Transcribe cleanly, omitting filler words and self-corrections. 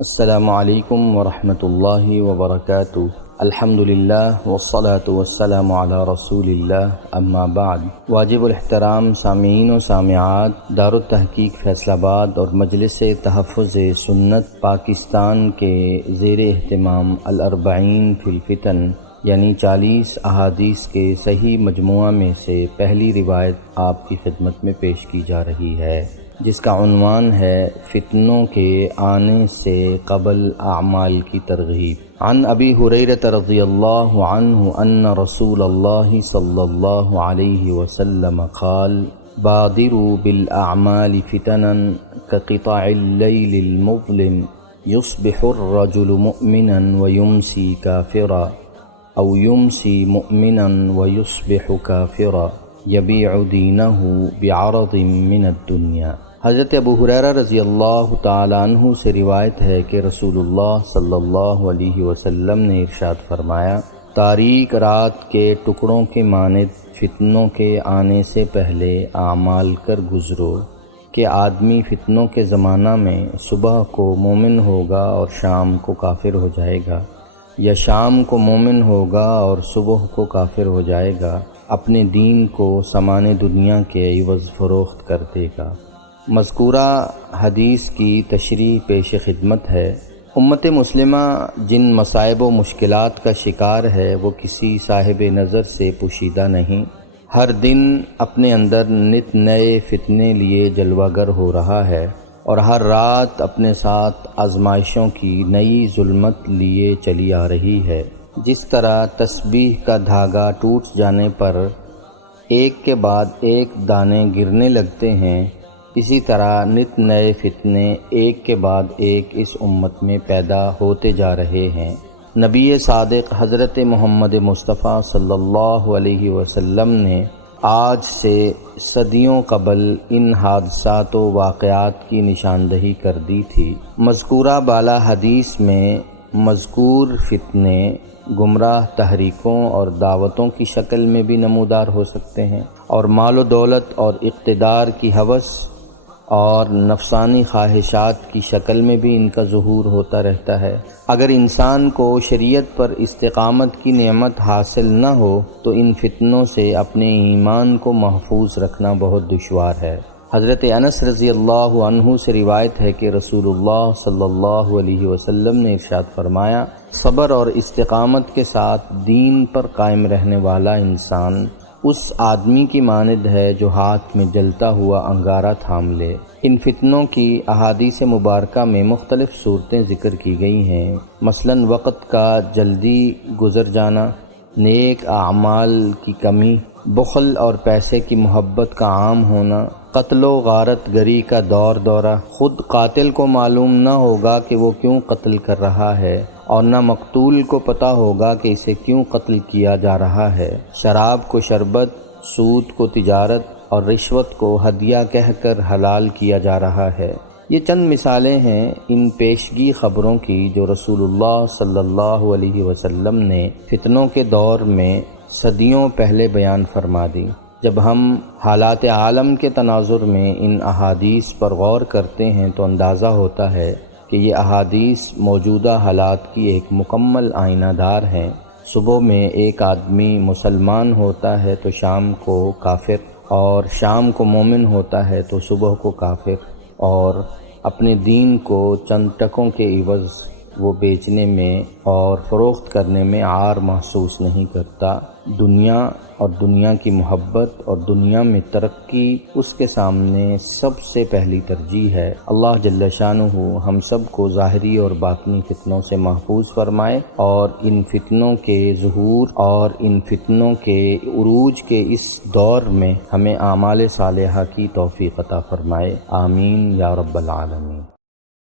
السلام علیکم ورحمۃ اللہ وبرکاتہ۔ الحمدللہ والصلاة والسلام علی رسول اللہ، اما بعد۔ واجب الاحترام سامعین و سامعات، دارالتحقیق فیصل آباد اور مجلس تحفظ سنت پاکستان کے زیر اہتمام الاربعین فی الفتن یعنی 40 احادیث کے صحیح مجموعہ میں سے پہلی روایت آپ کی خدمت میں پیش کی جا رہی ہے، جس کا عنوان ہے فتنوں کے آنے سے قبل اعمال کی ترغیب۔ عن ابی ہریرہ رضی اللہ عنہ ان رسول اللہ صلی اللہ علیہ وسلم قال بادروا بالاعمال فتنا كقطع الليل المظلم يصبح الرجل مؤمنا ويمسي كافرا او يمسي مؤمنا ويصبح كافرا يبيع دينه بعرض من الدنيا۔ حضرت ابو ہریرہ رضی اللہ تعالیٰ عنہ سے روایت ہے کہ رسول اللہ صلی اللہ علیہ وسلم نے ارشاد فرمایا، تاریک رات کے ٹکڑوں کے مانند فتنوں کے آنے سے پہلے اعمال کر گزرو کہ آدمی فتنوں کے زمانہ میں صبح کو مومن ہوگا اور شام کو کافر ہو جائے گا، یا شام کو مومن ہوگا اور صبح کو کافر ہو جائے گا، اپنے دین کو سامان دنیا کے عوض فروخت کر دے گا۔ مذکورہ حدیث کی تشریح پیش خدمت ہے۔ امت مسلمہ جن مصائب و مشکلات کا شکار ہے وہ کسی صاحب نظر سے پوشیدہ نہیں۔ ہر دن اپنے اندر نت نئے فتنے لیے جلوہ گر ہو رہا ہے اور ہر رات اپنے ساتھ آزمائشوں کی نئی ظلمت لیے چلی آ رہی ہے۔ جس طرح تسبیح کا دھاگا ٹوٹ جانے پر ایک کے بعد ایک دانے گرنے لگتے ہیں، اسی طرح نت نئے فتنے ایک کے بعد ایک اس امت میں پیدا ہوتے جا رہے ہیں۔ نبی صادق حضرت محمد مصطفیٰ صلی اللہ علیہ وسلم نے آج سے صدیوں قبل ان حادثات و واقعات کی نشاندہی کر دی تھی۔ مذکورہ بالا حدیث میں مذکور فتنے گمراہ تحریکوں اور دعوتوں کی شکل میں بھی نمودار ہو سکتے ہیں، اور مال و دولت اور اقتدار کی ہوس اور نفسانی خواہشات کی شکل میں بھی ان کا ظہور ہوتا رہتا ہے۔ اگر انسان کو شریعت پر استقامت کی نعمت حاصل نہ ہو تو ان فتنوں سے اپنے ایمان کو محفوظ رکھنا بہت دشوار ہے۔ حضرت انس رضی اللہ عنہ سے روایت ہے کہ رسول اللہ صلی اللہ علیہ وسلم نے ارشاد فرمایا، صبر اور استقامت کے ساتھ دین پر قائم رہنے والا انسان اس آدمی کی مانند ہے جو ہاتھ میں جلتا ہوا انگارہ تھام لے۔ ان فتنوں کی احادیث مبارکہ میں مختلف صورتیں ذکر کی گئی ہیں، مثلاً وقت کا جلدی گزر جانا، نیک اعمال کی کمی، بخل اور پیسے کی محبت کا عام ہونا، قتل و غارت گری کا دورہ، خود قاتل کو معلوم نہ ہوگا کہ وہ کیوں قتل کر رہا ہے اور نہ مقتول کو پتہ ہوگا کہ اسے کیوں قتل کیا جا رہا ہے، شراب کو شربت، سود کو تجارت اور رشوت کو ہدیہ کہہ کر حلال کیا جا رہا ہے۔ یہ چند مثالیں ہیں ان پیشگی خبروں کی جو رسول اللہ صلی اللہ علیہ وسلم نے فتنوں کے دور میں صدیوں پہلے بیان فرما دی۔ جب ہم حالات عالم کے تناظر میں ان احادیث پر غور کرتے ہیں تو اندازہ ہوتا ہے کہ یہ احادیث موجودہ حالات کی ایک مکمل آئینہ دار ہیں۔ صبح میں ایک آدمی مسلمان ہوتا ہے تو شام کو کافر، اور شام کو مومن ہوتا ہے تو صبح کو کافر، اور اپنے دین کو چند ٹکوں کے عوض وہ بیچنے میں اور فروخت کرنے میں عار محسوس نہیں کرتا۔ دنیا اور دنیا کی محبت اور دنیا میں ترقی اس کے سامنے سب سے پہلی ترجیح ہے۔ اللہ جل شانہ ہم سب کو ظاہری اور باطنی فتنوں سے محفوظ فرمائے اور ان فتنوں کے ظہور اور ان فتنوں کے عروج کے اس دور میں ہمیں اعمال صالحہ کی توفیق عطا فرمائے، آمین یا رب العالمین۔